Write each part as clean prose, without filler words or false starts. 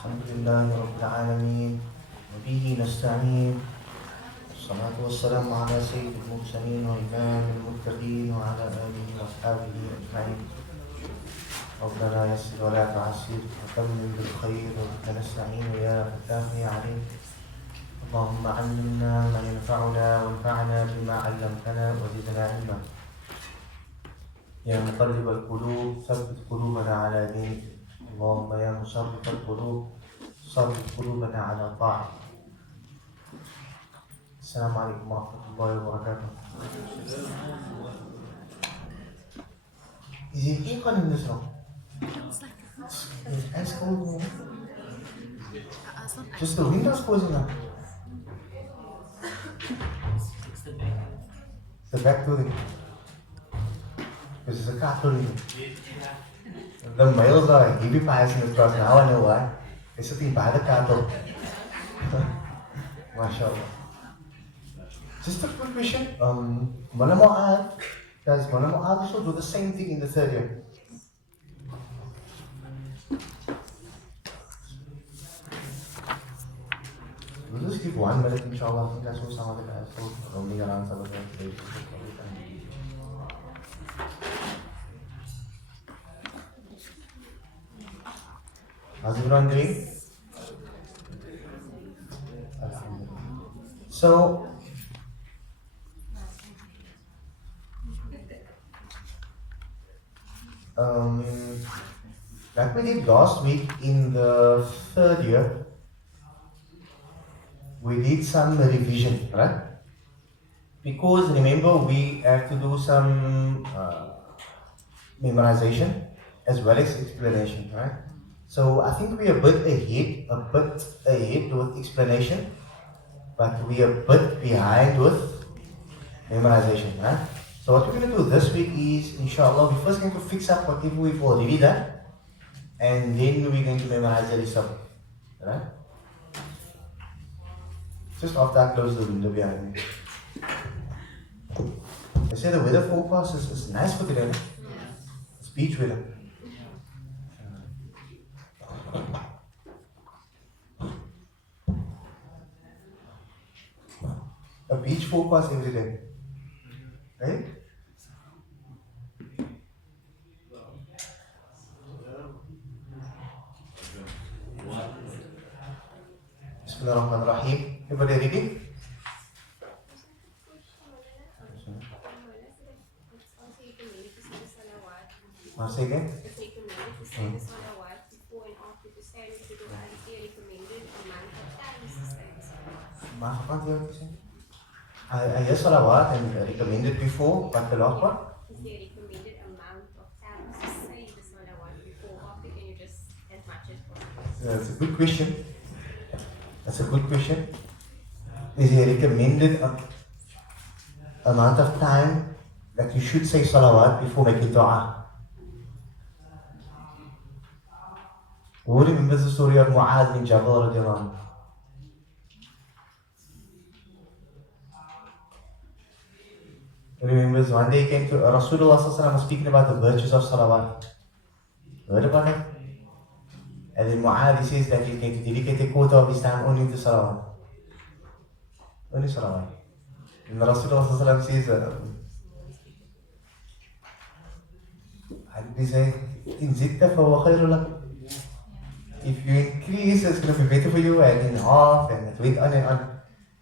الحمد لله رب العالمين وبه نستعين والصلاة والسلام على سيد المرسلين وإمام المتقين وعلى آله وأصحابه أجمعين. ربنا يسر ولا تعسر وتمم بالخير وبك نستعين يا فتاح يا عليم. اللهم علمنا ما ينفعنا وانفعنا بما علمتنا وزدنا علما. يا مقلب القلوب ثبت قلوبنا على دينك. اللهم يا مصرف القلوب صرف قلوبنا على طاعتك. السلام عليكم ورحمة الله وبركاته. Is it aircon in this room? It's ice cold. Just the windows closing up. The back building. Because it's a car building. The males are heavy pies in this class. Now I know why. They're sitting by the cattle. MashaAllah. Just a quick question. Mona Mu'ad, guys, Mona Mu'ad also do the same thing in the third year. We'll just give 1 minute, inshallah. I think I saw some of the guys roaming around some of the places. How's everyone doing? So, like we did last week in the third year, we did some revision, right? Because remember we have to do some memorization as well as explanation, right? So I think we're a bit ahead with explanation, but we're a bit behind with memorization, right? So what we're going to do this week is, inshallah, we're first going to fix up whatever we've already done, and then we're going to memorize the rest of it, right? Just after I close the window behind me. They say the weather forecast is nice for today, right? It's beach weather. A beach forecast every day, right? Bismillahirrahmanirrahim. Everybody ready? Say again? It's recommended to say the salawat before and after the stand to do as they recommended amount of times to say the salawat. I can't hear what you say. I hear salawat and recommended before, but the last one? Is there recommended amount of times to say the salawat before or after? Can you just as much as possible? That's a good question. That's a good question. Is there recommended amount of time that you should say salawat before making dua? Who remembers the story of Mu'adh bin Jabal radiallahu anhu? Who remembers one day he came to Rasulullah sallallahu alaihi wasallam was speaking about the virtues of salawat. Heard about it? And then Mu'adh he says that he's going to dedicate a quarter of his time only to salawat. Only salawat. And Rasulullah sallallahu alaihi wasallam says, how did he say? In zitta fa huwa khairun lak. If you increase, it's going to be better for you, and in half, and it went on and on.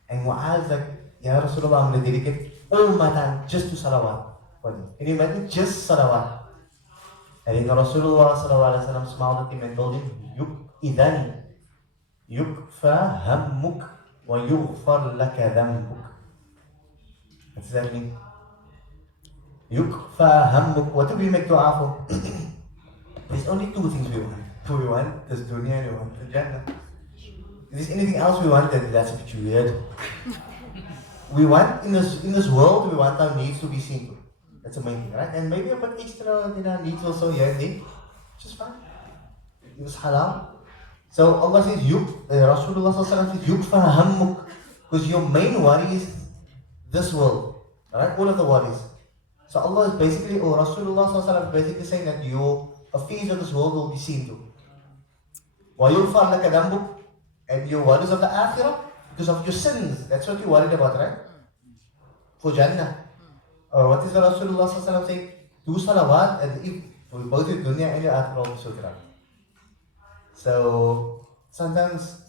And Mu'adh like, Ya Rasulullah, I'm going to dedicate all my time just to salawat for you. Can you imagine? Just salawat. And then Rasulullah sallallahu alaihi wasallam smiled at him and told him, Idan yukfa hammuk wa yughfar laka dhanbuk. What does that mean? Yukfa hammuk. What do we make dua for? There's only two things we want. We want this dunya and we want the Jannah. If there's anything else we want, then that's a bit weird. We want, in this world, we want our needs to be seen to. That's the main thing, right? And maybe a bit extra needs also here and there, which is fine. It was halal. So Allah says, Rasulullah says, Yukfa hammuk. Because your main worry is this world. Right? All of the worries. So Allah is basically, or Rasulullah is basically saying that your affairs of this world will be seen to. وَيُغْفَرْ لَكَ ذَنْبُكَ, and your worries of the akhirah because of your sins. That's what you're worried about, right? For Jannah. Or what is the Rasulullah sallallahu alaihi wasallam saying? Do salawat and if for both your dunya and your akhirah will be sorted out. So sometimes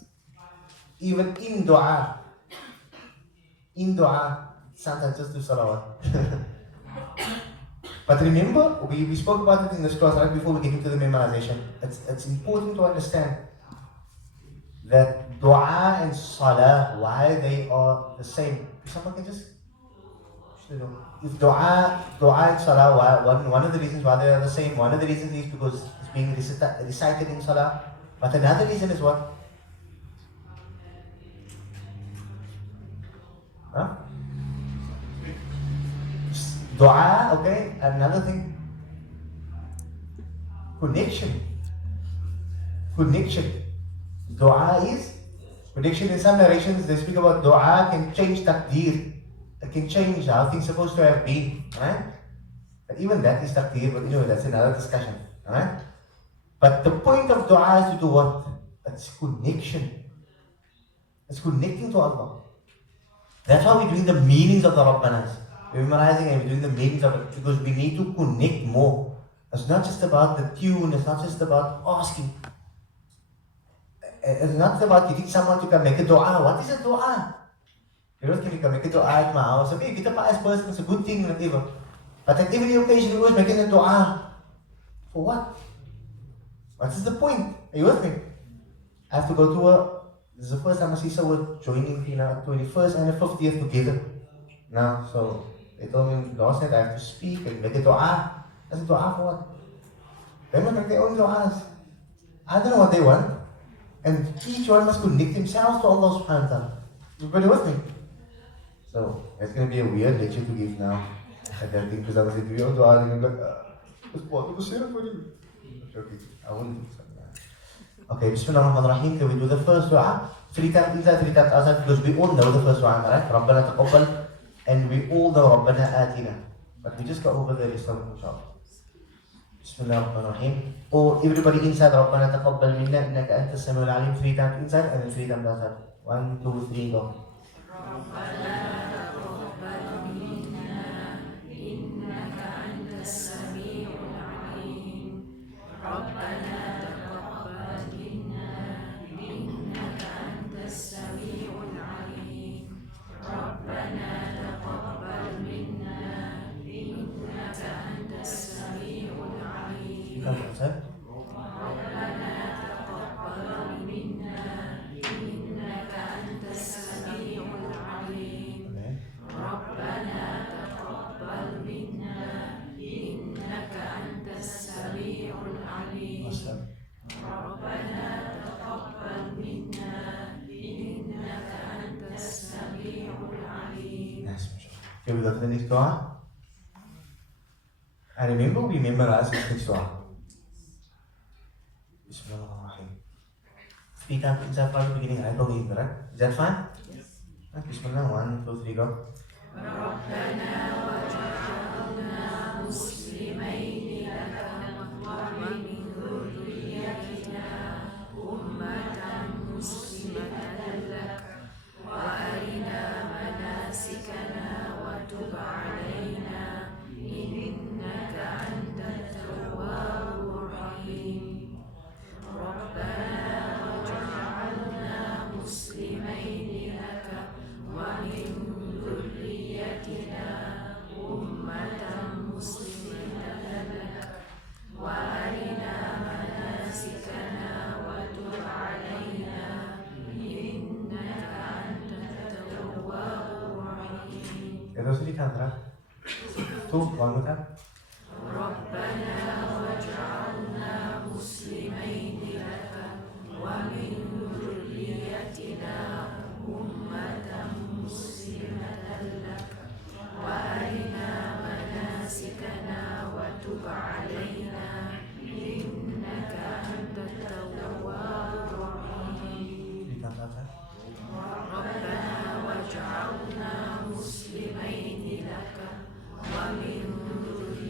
even in dua, sometimes just do salawat. But remember, we spoke about it in this class right before we get into the memorization. It's important to understand that dua and salah, why they are the same. If someone can just, if dua and salah, one of the reasons why they are the same, one of the reasons is because it's being recited in salah. But another reason is what? Huh? Dua, okay, another thing. Connection. Dua is connection. In some narrations they speak about dua can change taqdeer. It can change how things are supposed to have been. Right? But even that is taqdeer, but anyway, that's another discussion. Right? But the point of dua is to do what? It's connection. It's connecting to Allah. That's why we're doing the meanings of the Rabbanahs. We're memorizing and we're doing the meanings of it because we need to connect more. It's not just about the tune, it's not just about asking. It's not about getting someone to come make a dua. What is a dua? You know, can you come make a dua at my house? Okay, get a pious person, it's a good thing, whatever. But at every occasion, we're always making a dua. For what? What is the point? Are you with me? I have to go to this is the first time I see someone joining 21st and the 50th together. Now, so they told me last night I have to speak and make a dua. I said, dua for what? They must make their own duas. I don't know what they want. And each one must connect themselves to Allah subhanahu wa ta'ala. Everybody with me? So, it's going to be a weird lecture to give now. At that thing, because I was like, do your own dua? And I'm like, what's what to say for you? Okay, I won't do something. Okay, Bismillahirrahmanirrahim. Can we do the first dua? 3 times inside, 3 times outside, because we all know the first dua, right? Rabbanah taqabbal, and we all know Rabbanah atina. But we just got over the rest of it, inshallah. Bismillahirrahmanirrahim. Or everybody inside, Rabbanah taqabbal minna innaka anta as-sami'ul 'alim. 3 times inside and then 3 times outside. 1, 2, 3, go. Okay, we go to the next dua. I remember we memorized this next dua. Bismillahirrahmanirrahim. 3 times inside from the beginning, I told you, right? Is that fine? Yes. Bismillah, 1, 2, 3, go. Terus di kantor. Tuh, one more time. Rabbana waj'alna muslimaini laka wa min dhurriyyatina ummatan muslimatan laka wa arina manasikana wa tub 'alaina innaka antat tawwabur rahim. Rabbana waj'alna muslimaini laka wa min dhurriyyatina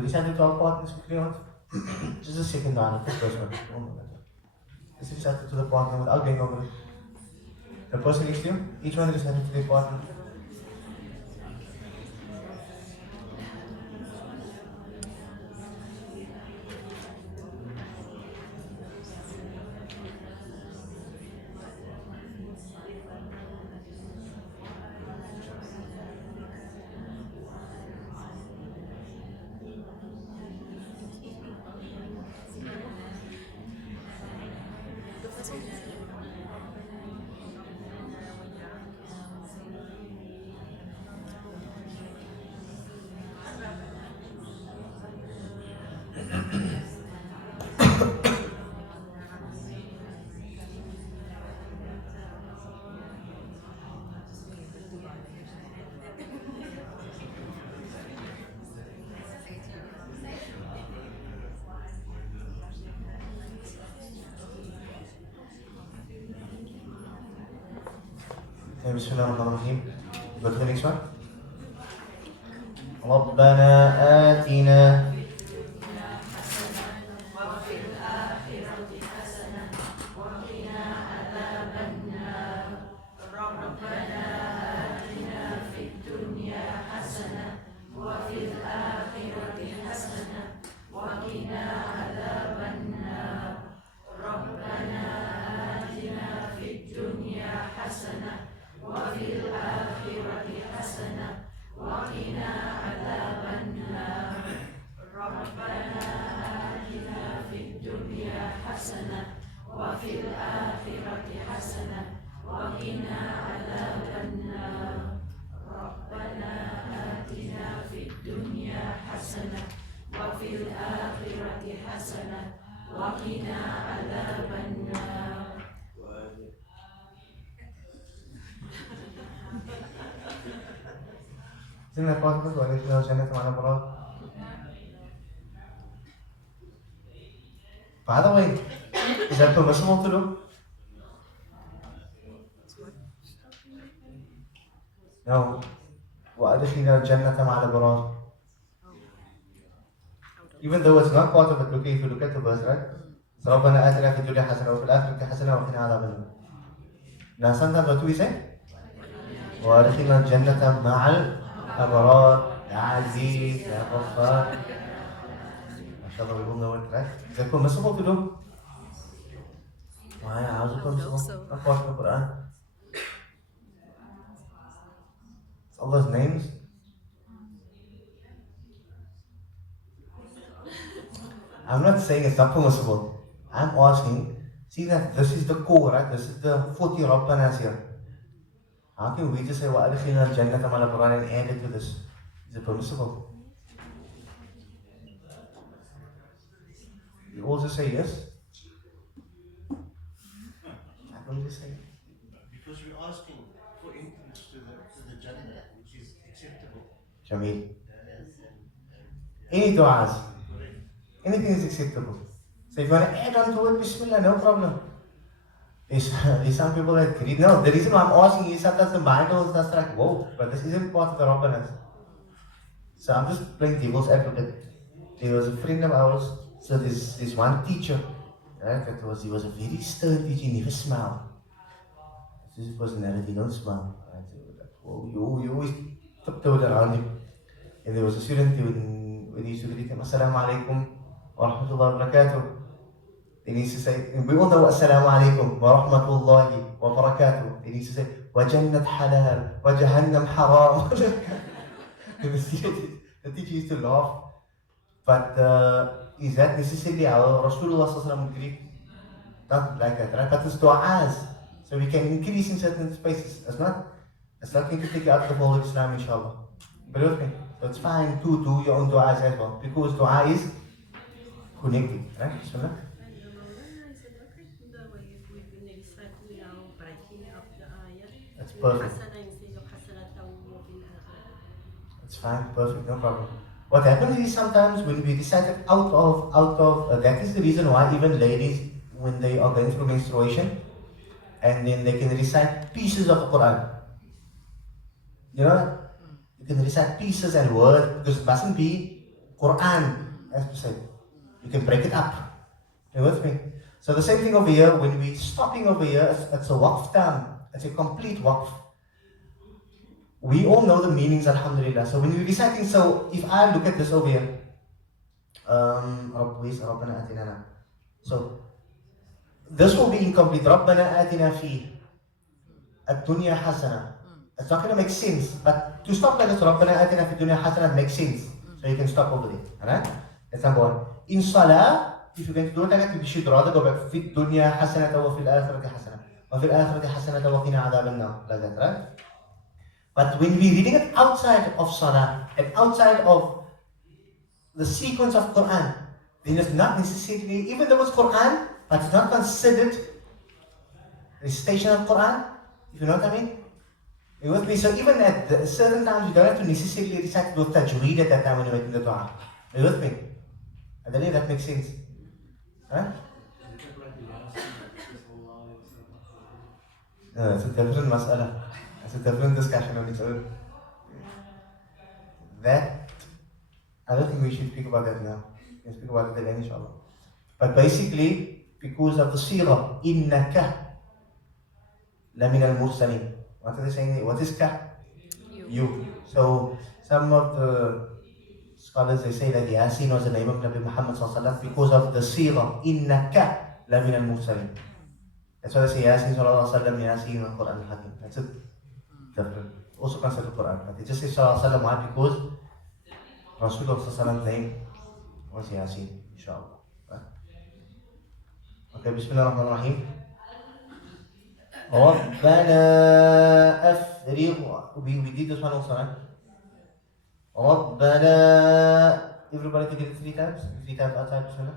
we recite it to our partners quickly on just a second down, the first one. Just recite it to the partner without going over it. The person next to you, each one recite it to their partner. Okay, Bismillahirrahmanirrahim. Go to the next one. ربنا آتنا Isn't that possible to additional Jannah to Malabara? By the way, is that permissible to do? No. وأدخلنا الجنة مع الأبرار. Even though it's not part of it, look, if you look at the verse, right? So ربنا آتنا في الدنيا حسنة وفي الآخرة حسنة وقنا عذاب النار. Now sometimes what do we say? وأدخلنا الجنة مع الأبرار. يا عزيز يا غفار. ما شاء الله we all know it, right? Is that permissible to do? Why? How is it permissible? Not part of the Quran. It's Allah's names. I'm not saying it's not permissible. I'm asking, see that this is the core, right? This is the 40 Rabbanahs here. How can we just say, وَأَدْخِلْنَا الْجَنَّةَ مَعَ الْأَبْرَارِ and add it to this? Is it permissible? You all just say yes? I don't just say yes. Because we're asking for entrance to the Jannah, which is acceptable. Jameel. Any du'as, anything is acceptable. So if you want to add on to it, Bismillah, no problem. There's some people that read. No, the reason why I'm asking is sometimes the mind goes that's like, whoa, but this isn't part of the Rabbanahs. So I'm just playing devil's advocate. There was a friend of ours, so this one teacher, right, he was a very stern teacher, he never smiled. This is his personality, don't smile. Right? So like, whoa, you always tiptoed around him. And there was a student when he used to greet him, Assalamu alaikum wa rahmatullahi wa barakatuh. Then he used to say, we all know Assalamu alaikum wa rahmatullahi wa barakatuh. Then he used to say, wa jannat halal, wa jahannam haram. And the teacher used to laugh. But is that necessarily how Rasulullah would greet? Not like that, right? But it's du'as. So we can increase in certain spaces. It's not going to take you out of the whole of Islam, inshallah. Believe me. So it's fine to do your own du'as as well. Because du'a is connecting, right? Bismillah. That's perfect. It's fine, perfect, no problem. What happens is sometimes when we recite it out of that is the reason why even ladies, when they are going through menstruation, and then they can recite pieces of the Quran. You know, you can recite pieces and words because it mustn't be Quran, as we said, you can break it up. You with me? So the same thing over here, when we're stopping over here, it's a waqf tam. It's a complete waqf. We all know the meanings, alhamdulillah. So when we're reciting, so if I look at this over here, Rabbanah atina na. So this will be incomplete. Rabbanah atina fi ad-dunya hasana. It's not going to make sense, but to stop like this, Rabbanah atina fi ad-dunya hasana makes sense. So you can stop over there. Alright? That's number one. In salah, if you're going to do it like that, you should rather go back. في الدنيا حسنة وفي الآخرة حسنة وفي الآخرة حسنة وقنا عذاب النار. Like that, right? But when we're reading it outside of Salah and outside of the sequence of Quran, then it's not necessarily, even though it's Quran, but it's not considered recitation of Quran, if you know what I mean? You with me? So even at certain times, you don't have to necessarily recite with tajweed at that time when you're making the dua. You with me? I don't know if that makes sense. Huh? No, it's a different mas'ala. It's a different discussion on its own. That, I don't think we should speak about that now. We can speak about it again, inshallah. But basically, because of the seerah, innaka lamin al-mursalin. What are they saying? What is ka? You. So, some of the scholars, they say that Yasin was the name of Nabi Muhammad sallallahu because of the seerah, innaka lamin al-mursalin. That's why they say Yasin sallallahu alaihi wasallam, Yasin al Quran al-Hakim. That's it. Different. Also considered Quran. But they just say sallallahu alaihi wasallam because Rasulullah sallallahu alaihi wasallam's name was Yasin, inshallah. Right? Okay, Bismillahirrahmanirrahim. ربنا أفرغ. We did this one also, right? ربنا. Everybody to get it 3 times? 3 times outside, Bismillah.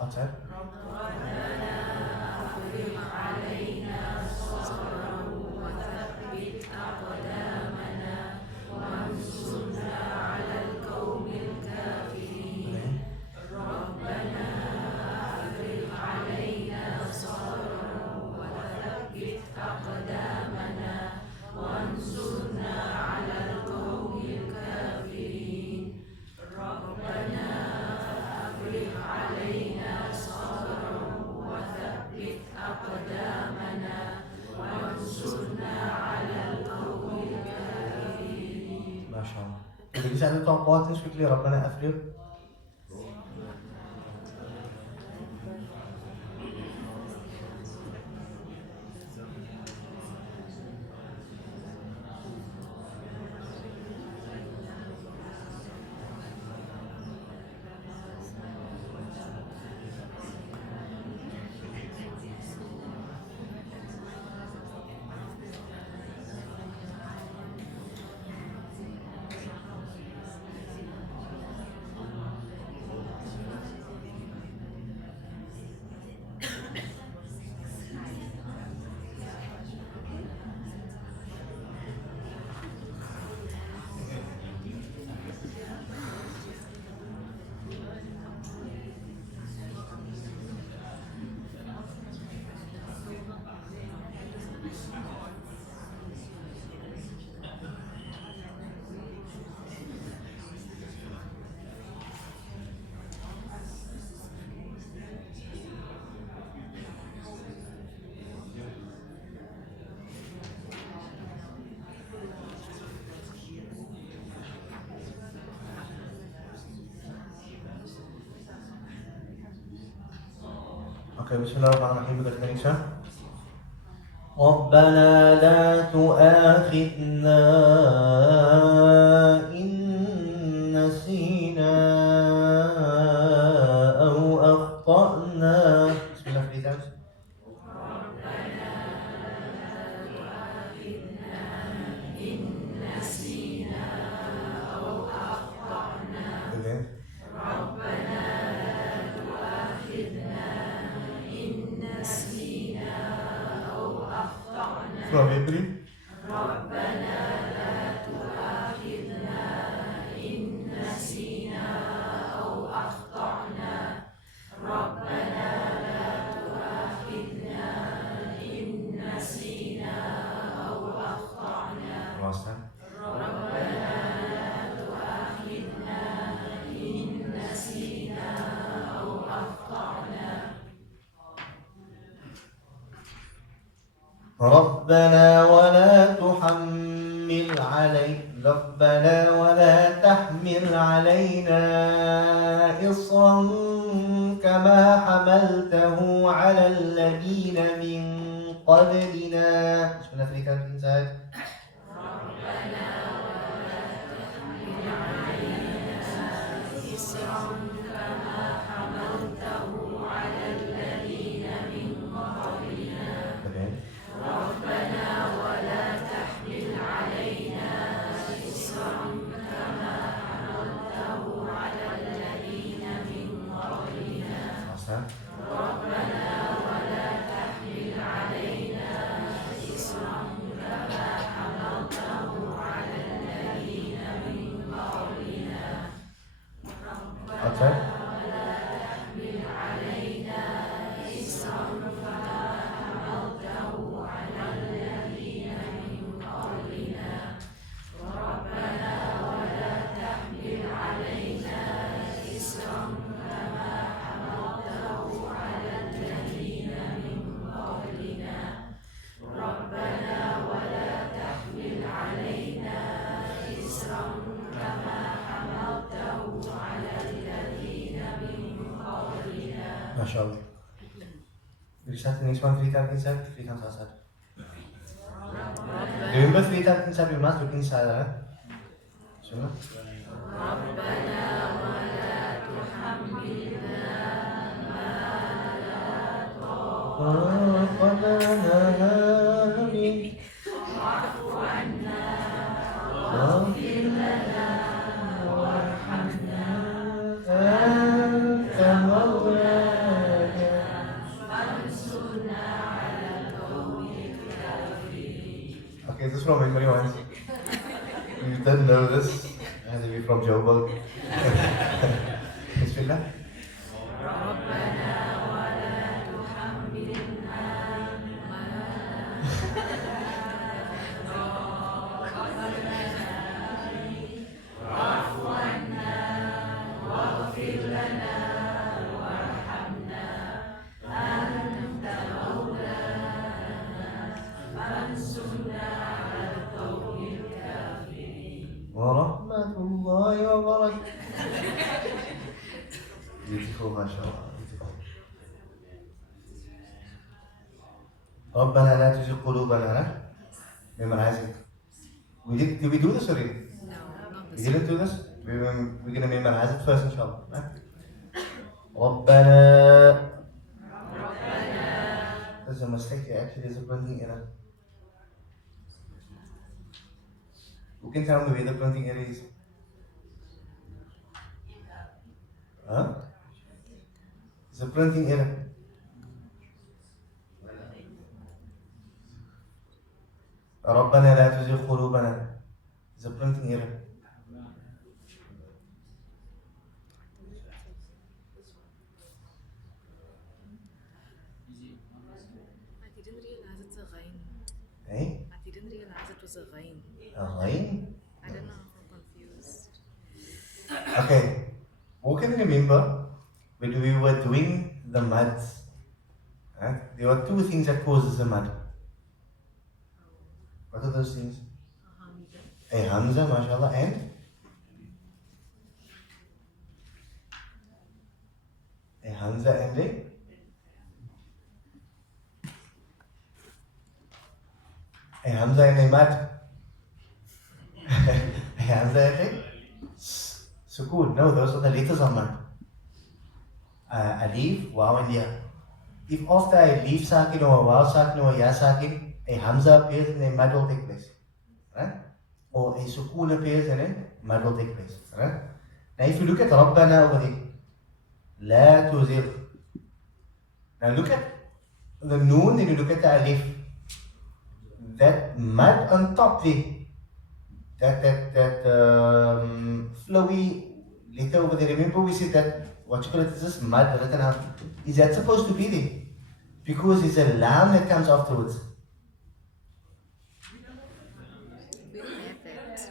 Outside. Can you say the top part quickly? Rabbanah Afriq. Okay, Bismillahirrahmanirrahim. We go to the next one. ربنا لا تؤاخذنا إن نسينا أو أخطأنا. بسم الله 3 times. From April. Last time. ربنا ولا تحمل علينا إصرا كما حملته على الذين من قبلنا. بسم الله الرحمن الرحيم. MashaAllah. Will you start the next one? 3 times inside, 3 times outside. Remember 3 times inside, you must look inside, huh? Bismillah. Okay, this is from memory once. You didn't know this. It has to be from Joburg. Bismillah. Warahmatullahi wabarakatuh. Beautiful, mashallah. Beautiful. ربنا لا تزغ قلوبنا. Memorize it. Did we do this already? No, not We this. didn't do this? We're going to memorize it first, inshallah. Right? ربنا. There's a mistake here. Actually, there's a printing error. Who can tell me where the printing error is? Huh? It's a printing error. ربنا لا تزغ قلوبنا. It's a printing error. I didn't realize it's a rain. Hey? I didn't realize it was a rain. Rain? I don't know, I'm confused. Okay. Who can remember when we were doing the muds? Right? There were 2 things that causes the mud. What are those things? A Hamza, mashallah, and? A Hamza and a Hamza and a mud. A Hamza and a Sukoon. No, those are the letters of mud. Alif, Waw and Ya. If after a leaf sakin or a Waw sakin or a Ya sakin, a Hamza appears and a mud will take place. Right? Or a Sukoon appears and a mud will take place. Right? Now if you look at Rabbanah over there, La tuzigh. Now look at the noon, then you look at the alif. that mud on top there, that flowy later over there. Remember we said that what you call it is this mud written out. Is that supposed to be there? Because it's a lamb that comes afterwards. We don't have that.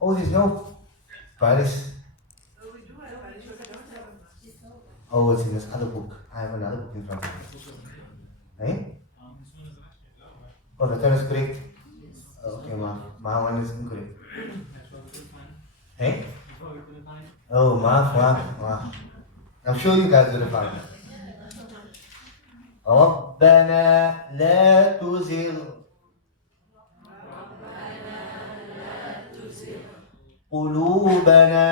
Oh, there's no Paris. Oh, it's in this other book. I have another book in front of me. Eh? Oh, that one is correct. Okay, my one is incorrect. Hey? Oh, ma. I'm sure you guys will find it. ربنا لا تزغ قلوبنا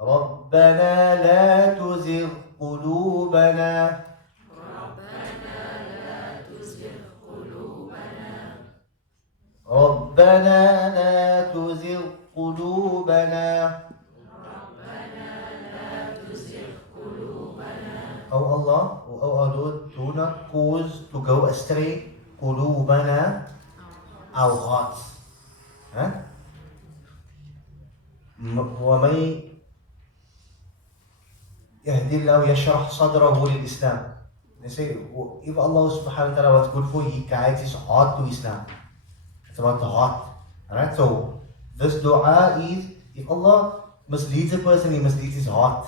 ربنا لا تزغ قلوبنا ربنا لا تزغ قلوبنا Oh Allah, oh our Lord, do not cause to go astray قلوبنا, our hearts. Huh? ومن يهدي الله يشرح صدره للإسلام. They say, if Allah subhanahu wa ta'ala was good for, He guides his heart to Islam. It's about the heart. Alright, so this dua is, if Allah misleads a person, He misleads his heart.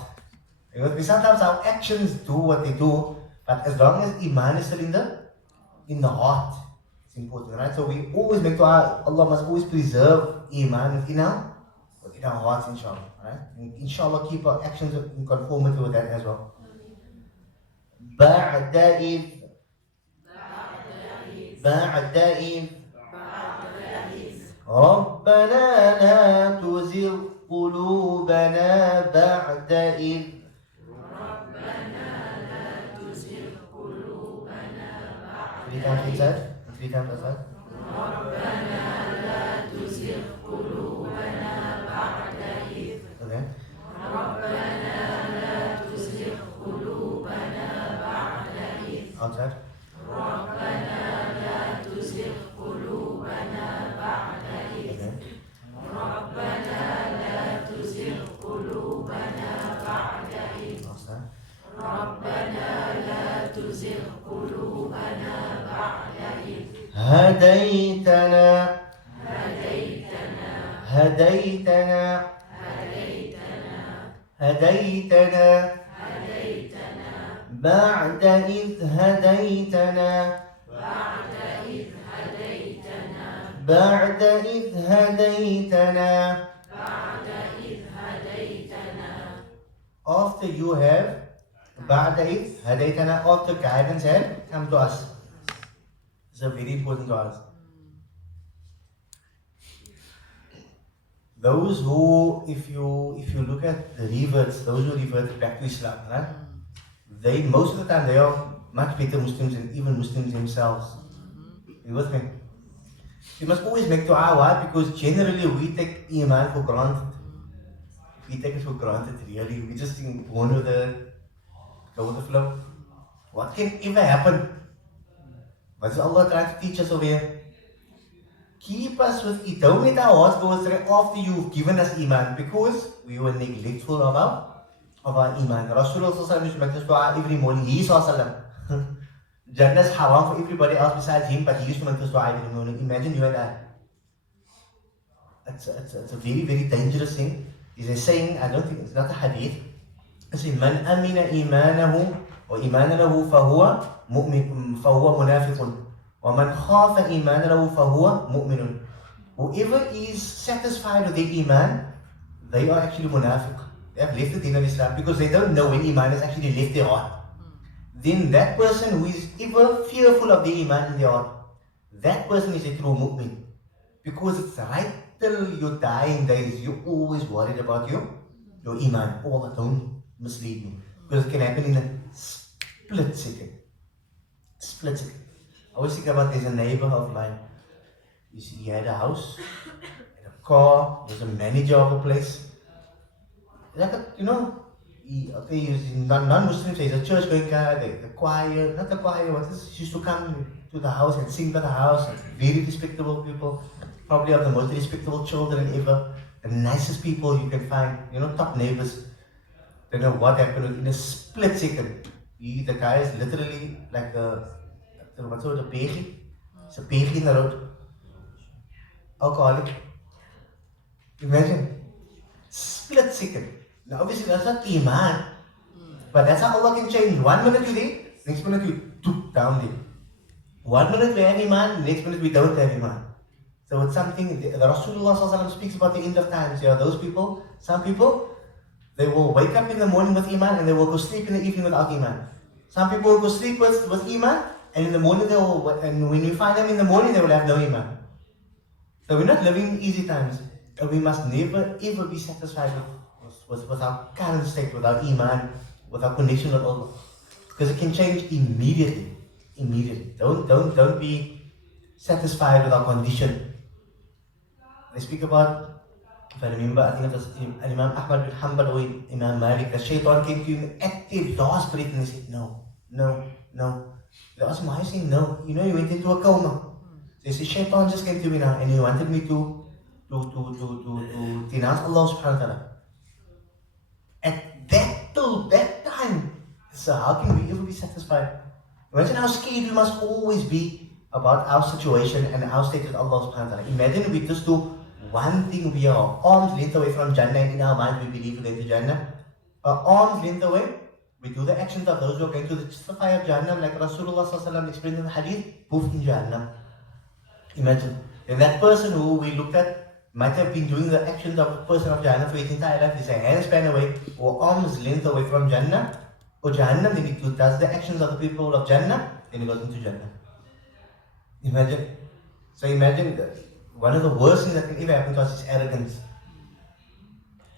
Because sometimes our actions do what they do, but as long as Iman is still in the heart, it's important, right? So we always make dua, Allah must always preserve Iman within our hearts, inshallah, right? And inshallah, keep our actions in conformity with that as well. بعد إذ ربنا لا تزغ قلوبنا بعد إذ Three times inside. Three times outside. Okay. Outside. Okay. Outside. هديتنا بعد إذ هديتنا after you have بعد إذ هديتنا, after guidance had come to us. It's a very important to us. Those who, if you look at the reverts, those who revert back to Islam, right? They most of the time they are much better Muslims than even Muslims themselves. You with me? You must always make dua. Why? Because generally we take Iman for granted. We take it for granted, really. We just think, go with the flow. What can ever happen? What is Allah trying to teach us over here? Keep us with it. Don't let our hearts go astray after you've given us Iman, because we were neglectful of our Iman. Rasulullah used to make this dua every morning. He saw Salam. Jannah is haram for everybody else besides him, but he used to make this dua every morning. Imagine you and I. It's a very, very dangerous thing. Is a saying, I don't think it's not a hadith. It's saying, Man amina imanahu wa imanahu fahuwa mu'min, fahuwa munafiqun. Wa man khafa imanahu fahuwa mu'minun. Whoever is satisfied with their iman, they are actually munafiq. They have left the deen of Islam because they don't know when iman has actually left their heart. Then that person who is ever fearful of their iman in their heart, that person is a true mu'min. Because it's right till your dying days, you're always worried about your iman. Oh, don't mislead me. Because it can happen in a split second. Split second. I always think about, there's a neighbor of mine. You see, he had a house, had a car, he was a manager of a place. Like, Okay, he's non-Muslim, so he's a church-going guy, the choir, not the choir, he used to come to the house and sing to the house, very respectable people, probably are the most respectable children ever, the nicest people you can find, top neighbors. Don't know what happened in a split second. The guy is literally like what's it, a baby? It's a baby in the road, alcoholic. Imagine, split second. Now obviously that's not iman. But that's how Allah can change. 1 minute you there, next minute you down there. 1 minute we have iman, next minute we don't have iman. So it's something, the Rasulullah ﷺ speaks about the end of times. Those people, some people, they will wake up in the morning with iman and they will go sleep in the evening without iman. Some people will go sleep with iman and in the morning they will, and when you find them in the morning they will have no iman. So we're not living in easy times. And we must never ever be satisfied with our current state, with our iman, with our connection with Allah, because it can change immediately. Immediately. Don't be satisfied with our condition. They speak about, if I remember, I think it was Imam Ahmad bin Hanbal or Imam Malik. The shaitan came to him at the last breath and he said, no. They asked him, why are you saying no? You went into a coma. So he said, shaitan just came to me now and he wanted me to denounce Allah subhanahu wa ta'ala. At that time. So how can we ever be satisfied? Imagine how scared we must always be about our situation and our state with Allah subhanahu wa ta'ala. Imagine we just do one thing, we are arm's length away from Jannah, and in our mind we believe we're going to Jannah. Arm's length away, we do the actions of those who are going to the fire of Jannah, like Rasulullah ﷺ explained in the hadith, poof in Jannah. Imagine. And that person who we looked at might have been doing the actions of a person of Jannah for his entire life. He's a handspan away or arm's length away from Jannah or Jahannam. Then he does the actions of the people of Jannah, then he goes into Jannah. Imagine. So imagine that one of the worst things that can ever happen to us is arrogance.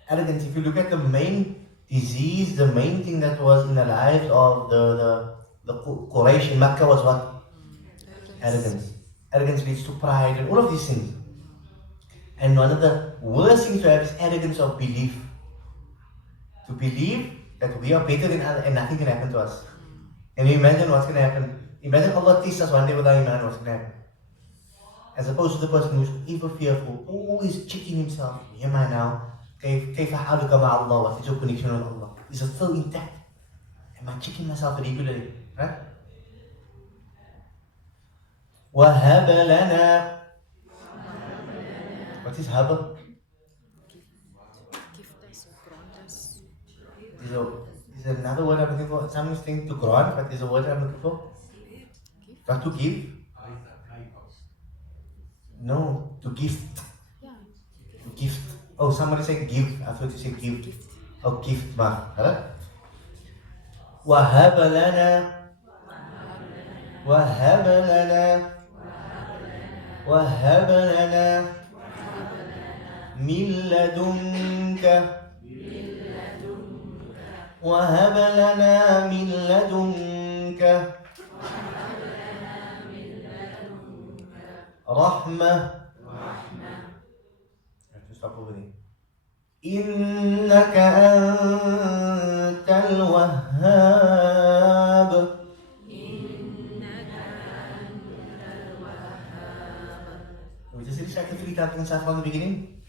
Arrogance. If you look at the main disease, the main thing that was in the lives of the Quraysh in Makkah was what? Arrogance. Arrogance leads to pride and all of these things. And one of the worst things to have is arrogance of belief. To believe that we are better than others and nothing can happen to us. And you imagine what's going to happen. Imagine Allah tests us one day with our iman, what's going to happen. As opposed to the person who's ever fearful, always checking himself. Am I now? كيف حالك مع الله? What is your connection with Allah? Is it still intact? Am I checking myself regularly? Right? وَهَبَ لَنَا. What is haba? Gift us, grant us. There's another word I'm looking for. Some think to grant, but there's a word I'm looking for. Not to give. No, to gift. Yeah. To gift. Oh, somebody said give. I thought you said give. Oh, gift. Right? وَهَبَ لَنَا. وَهَبَ لَنَا. وَهَبَ لَنَا. مِن لَدُنْكَ. وَهَبَ لَنَا مِن لَدُنْكَ. رحمة. have to stop over there. إنك أنت الوهاب. We just recited 3 times inside from the beginning,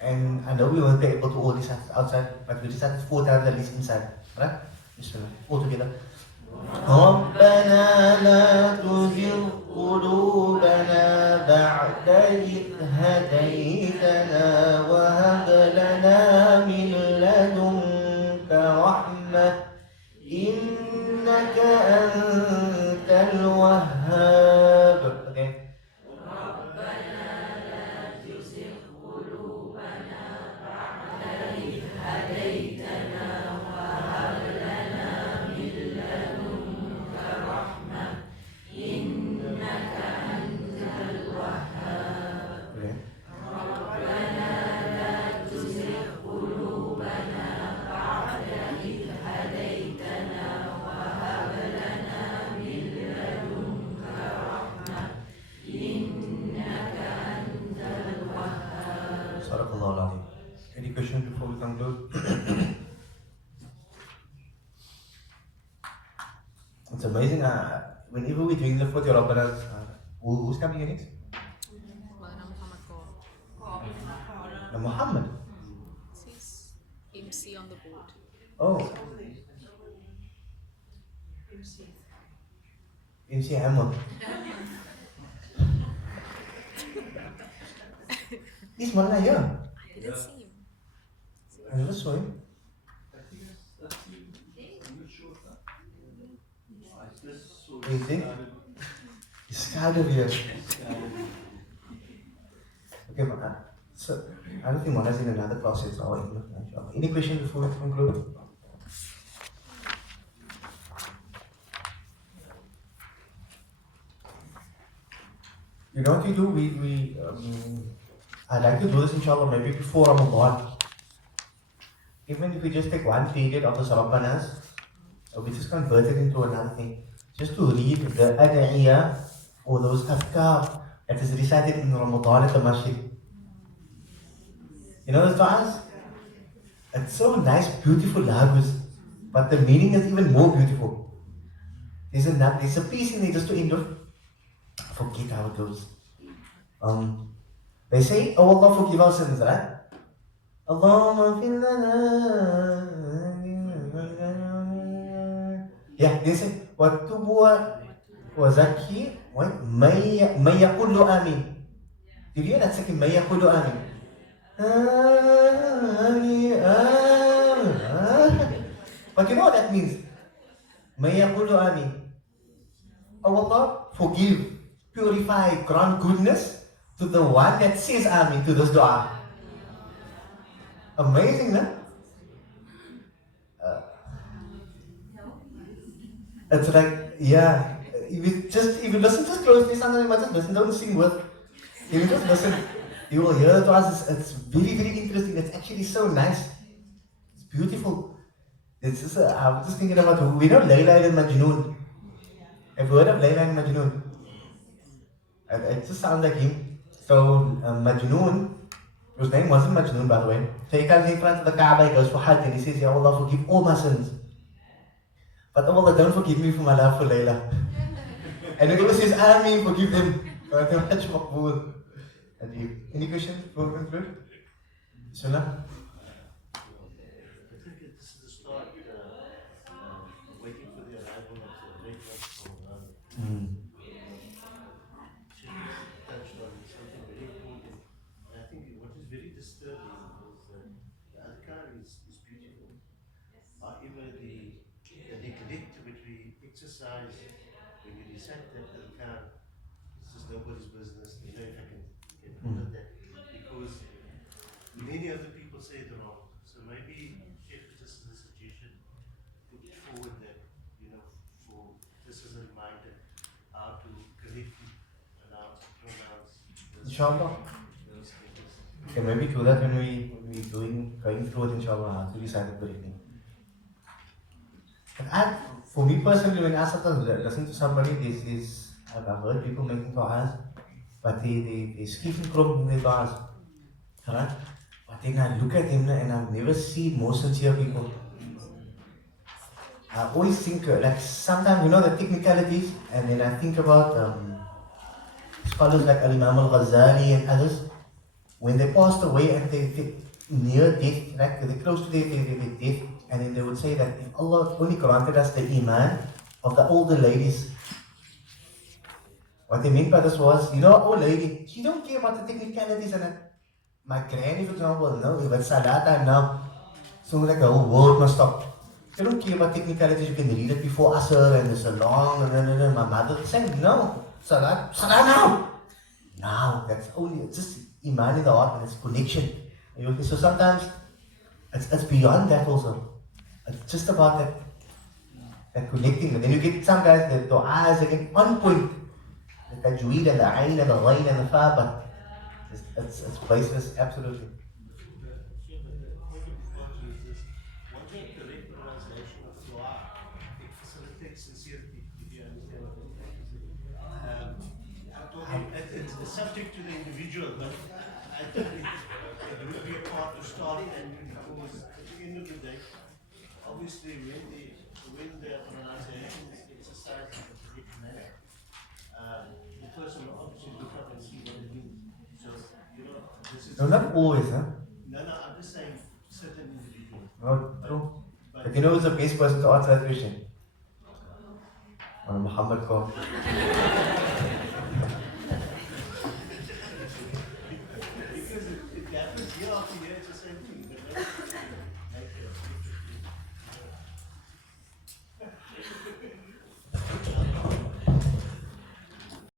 and I know we won't be able to all recite outside, but we recited 4 times at least inside. Right? Bismillah. All together. ربنا لا تزغ قلوبنا بعد إذ هديتنا وهب لنا من لدنك رحمة إنك أنت الوهاب. Okay. ربنا لا تزغ قلوبنا بعد إذ هديتنا وهب لنا من لدنك رحمة إنك أنت الوهاب. Okay. ربنا لا تزغ قلوبنا بعد إذ هديتنا وهب لنا من لدنك رحمة إنك أنت الوهاب. Sadaqallahu al-Azim. Any questions before we conclude? It's amazing. Whenever we're doing the 40 Rabbanahs, who's coming in next? Maulana Muhammad Kaur. Muhammad. Says MC on the board. Oh. MC Hammer. He's Malay, yeah. I didn't see him. I never saw him. You think? He's scared of you. Okay, so I don't think Mana's in another class yet, so I'll end it, inshallah. Any questions before we conclude? You know what we do? I'd like to do this inshallah maybe before Ramadan. Even if we just take one period of the Rabbanahs, we just convert it into another thing. Just to read the ad'iyah or those afkar that is recited in Ramadan at the masjid. You know those du'as? It's so nice, beautiful language, but the meaning is even more beautiful. There's a piece in there just to end off. Forget how it goes. They say, oh Allah forgive our sins, right? Allahumma fil lana. Yeah, they say, وَاتُّبُوا وَزَكِّي مَنْ يَقُولُ آمين. Did you hear that second? مَنْ يَقُولُ آمين. But you know what that means? مَنْ يَقُولُ آمين. Oh Allah, forgive, purify, grant goodness to the one that says Ameen to this dua. Amazing, no? It's like, yeah, if you listen just closely, sometimes you might just listen, don't sing with. If you just listen, you will hear the duas. It's very, very interesting. It's actually so nice. It's beautiful. It's just, I was just thinking about, we know Layla and Majnoon. Have you heard of Layla and Majnoon? It just sounds like him. So, Majnoon, his name wasn't Majnoon, by the way. So he comes in front of the Kaaba, he goes for Hajj, and he says, Ya Allah, forgive all my sins. But oh Allah, don't forgive me for my love for Layla. And whoever says, Ameen, forgive them. Any questions before we conclude? Bismillah. I think this is the start, waiting for the arrival of the great ones from She touched on something very important. And I think what is very disturbing is that the adhkar is beautiful. However, the neglect which we exercise when we recite that adhkar is just nobody's business. You know, if I can put it that. Because many other people say it wrong. So maybe Sheikh, just as a suggestion, put it forward that, you know, for just as a reminder, how to correctly pronounce Inshallah. those things. Okay, maybe do that when we going through it, inshallah, how to recite it correctly. But for me personally, when I start to listen to somebody, I've heard people making du'as, but they skip and crumb in their du'as. Right? But then I look at them and I've never seen more sincere people. I always think, like sometimes, you know, the technicalities, and then I think about scholars like Imam al-Ghazali and others, when they passed away and they near death, like they're close to their death, and then they would say that if Allah only granted us the iman of the older ladies. What they meant by this was, you know, an old lady, she don't care about the technicalities and that. My granny, for example, no, if it's salat time now, so like the whole world must stop. They don't care about technicalities, you can read it before Asr and it's a long, and my mother saying, no, salat now. Now, that's only, it's just iman in the heart and it's connection. So sometimes, it's beyond that also. It's just about that connecting. And then you get some guys, the dua is again on point. The tajweed and the ayn and the ghayn and the fa, but it's baseless, absolutely. One correct pronunciation of Dawrah, it facilitates sincerity, if you understand what I'm saying. It's subject to the individual, but I think it would be a part to start, and because at the end of the day, obviously when the pronunciation is exercised No, not always, huh? No, I'm just saying certain individuals. No, true. But But you know who's the best person to answer that question? Muhammad called. because it happens year after year, it's the same thing. But